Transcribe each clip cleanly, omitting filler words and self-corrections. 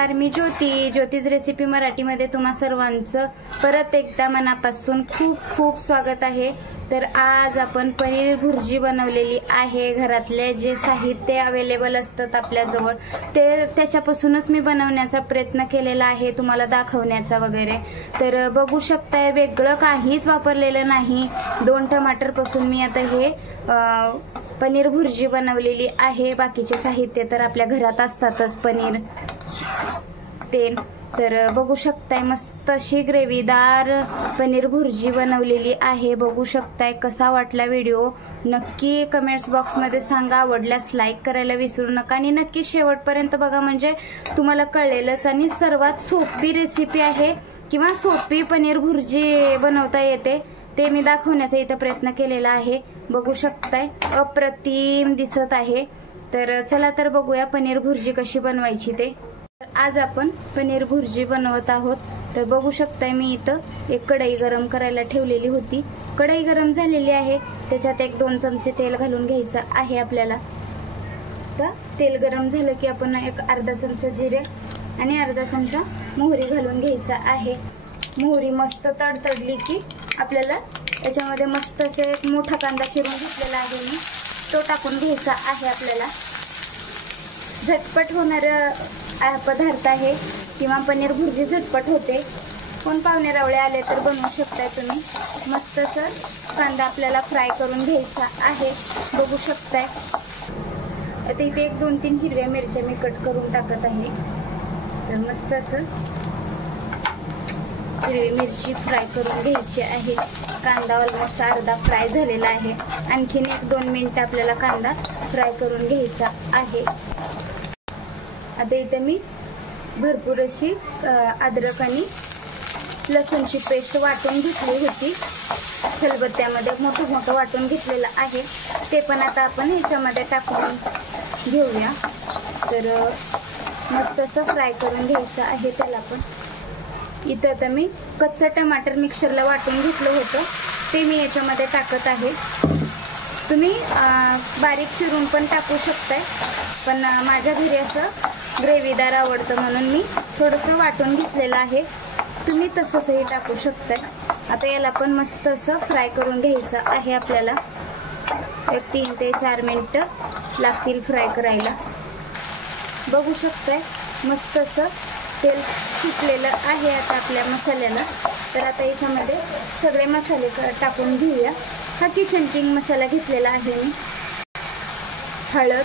नमस्कार, मी ज्योतिज रेसिपी मराठीमध्ये तुम्हा सर्वांचं परत एकदा मनापासून खूप खूप स्वागत आहे। तर आज आपण पनीर भुर्जी बनवलेली आहे। घरातले जे साहित्य अवेलेबल असतात आपल्या जवळ ते त्याच्यापासूनच मी बनवण्याचा प्रयत्न केलेला आहे, तुम्हाला दाखवण्याचा वगैरे। तर बघू शकताय वेगळं काहीच वापरलेलं नाही। 2 टमाटर पासून मी आता हे पनीर भुर्जी बनवलेली आहे। बाकीचे साहित्य तर आपल्या घरात असतातच, पनीर तेल। तर बघू शकताय मस्त अशी ग्रेव्हीदार पनीर भुर्जी बनवलेली आहे। बघू शकताय कसा वाटला व्हिडिओ नक्की कमेंट्स बॉक्स मध्ये सांगा। आवडल्यास लाईक करायला विसरू नका आणि नक्की शेवटपर्यंत बघा, म्हणजे तुम्हाला कळेलच। आणि सर्वात सोपी रेसिपी आहे किंवा सोपी पनीर भुर्जी बनवता येते ते मी दाखवण्याचा इथे प्रयत्न केलेला आहे। बघू शकताय अप्रतिम दिसत आहे। तर चला तर बघूया पनीर भुर्जी कशी बनवायची ते। आज आपण पनीर भुर्जी बनवत आहोत। तर बघू शकताय मी इथं एक कढई गरम करायला ठेवलेली होती। कढई गरम झालेली आहे, त्याच्यात 1-2 चमचे तेल घालून घ्यायचं आहे आपल्याला। तर तेल गरम झालं की आपण एक अर्धा चमचा जिरे आणि अर्धा चमचा मोहरी घालून घ्यायचा आहे। मोहरी मस्त तडतडली की आपल्याला याच्यामध्ये मस्त असे एक मोठा कांदा चिरून घेतलेला आहे मी, तो टाकून घ्यायचा आहे आपल्याला। झटपट होणारा पदार्थ आहे किंवा पनीर भुर्जी झटपट होते। कोण पाहुणे रावळे आले तर बनवू शकताय तुम्ही। मस्त असं कांदा आपल्याला फ्राय करून घ्यायचा आहे। बघू शकताय आता इथे 1-2-3 हिरव्या मिरच्या मी कट करून टाकत आहे। तर मस्त असं हिरवी मिरची फ्राय करून घ्यायची आहे। कांदा ऑलमोस्ट अर्धा फ्राय झालेला आहे। आणखीन 1-2 मिनिटं आपल्याला कांदा फ्राय करून घ्यायचा आहे। आता इथे मी भरपूर अशी अद्रक आणि लसूणची पेस्ट वाटून घेतली होती। खलबत्त्यामध्ये मोठं वाटून घेतलेलं आहे, ते पण आता आपण ह्याच्यामध्ये टाकून घेऊया। तर मस्त असं फ्राय करून घ्यायचं आहे त्याला पण। इथं आता मी कच्चं टमाटर मिक्सरला वाटून घेतलं होतं, ते मी याच्यामध्ये टाकत आहे। तुम्ही बारीक चिरून पण टाकू शकताय, पण माझ्या घरी असं ग्रेव्हीदार आवडतं म्हणून मी थोडंसं वाटून घेतलेलं आहे। तुम्ही तसंचही टाकू शकताय। आता याला पण मस्त असं फ्राय करून घ्यायचं आहे आपल्याला। 3 ते 4 मिनिटं लागतील फ्राय करायला। बघू शकताय मस्त असं तेल सुटलेलं आहे आता आपल्या मसाल्याला। तर आता याच्यामध्ये सगळे मसाले टाकून घेऊया। हा किचन किंग मसाला घेतलेला आहे मी। हळद,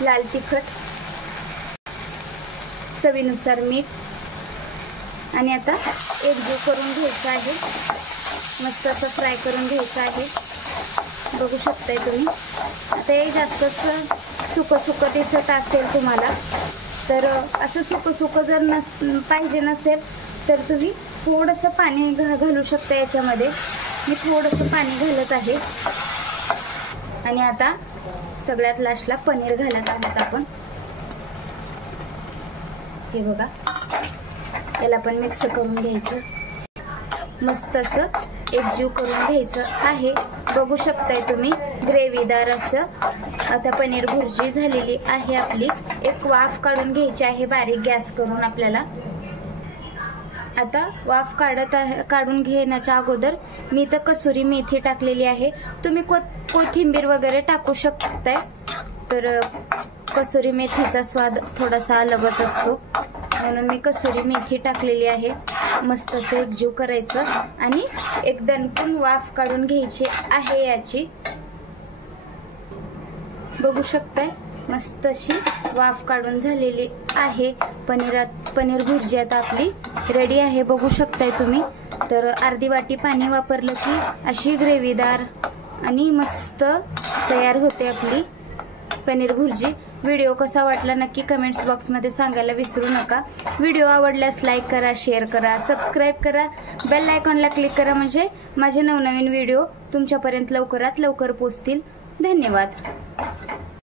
लाल तिखट, चवीनुसार मीठ आणि आता एकजीव करून घ्यायचं आहे। मस्त असं फ्राय करून घ्यायचं आहे। बघू शकताय तुम्ही। आता हे जास्तच सुकं दिसत असेल तुम्हाला, तर असं सुकं जर पाहिजे नसेल तर तुम्ही थोडंसं पाणी घालू शकता याच्यामध्ये। मी थोडंसं पाणी घालत आहे। आणि आता सगळ्यात लास्टला पनीर घालत आहोत आपण। हे बघा, याला पण मिक्स करून घ्यायचं, मस्त असं एकजीव करून घ्यायचं आहे। बघू शकताय तुम्ही ग्रेव्हीदार असं आता पनीर भुर्जी झालेली आहे आपली। एक वाफ काढून घ्यायची आहे बारीक गॅस करून आपल्याला। आता वाफ काढून घेण्याच्या अगोदर मी तर कसुरी मेथी टाकलेली आहे। तुम्ही कोथिंबीर वगैरे टाकू शकताय। तर कसुरी मेथीचा स्वाद थोडासा अलगच असतो, म्हणून मी कसुरी मेथी टाकलेली आहे। मस्त असं एकजीव करायचं आणि एक दणकून वाफ काढून घ्यायची आहे याची। बघू शकताय मस्त अशी वाफ काढून झालेली आहे। पनीर भुर्जी आता आपली रेडी आहे। बघू शकताय तुम्ही। तर अर्धी वाटी पाणी वापरलं की अशी ग्रेव्हीदार आणि मस्त तयार होते आपली पनीर भुर्जी। व्हिडिओ कसा वाटला नक्की कमेंट्स बॉक्समध्ये सांगायला विसरू नका। व्हिडिओ आवडल्यास लाईक करा, शेअर करा, सबस्क्राईब करा, बेल आयकॉनला क्लिक करा, म्हणजे माझे नवनवीन व्हिडिओ तुमच्यापर्यंत लवकरात लवकर पोहोचतील। धन्यवाद।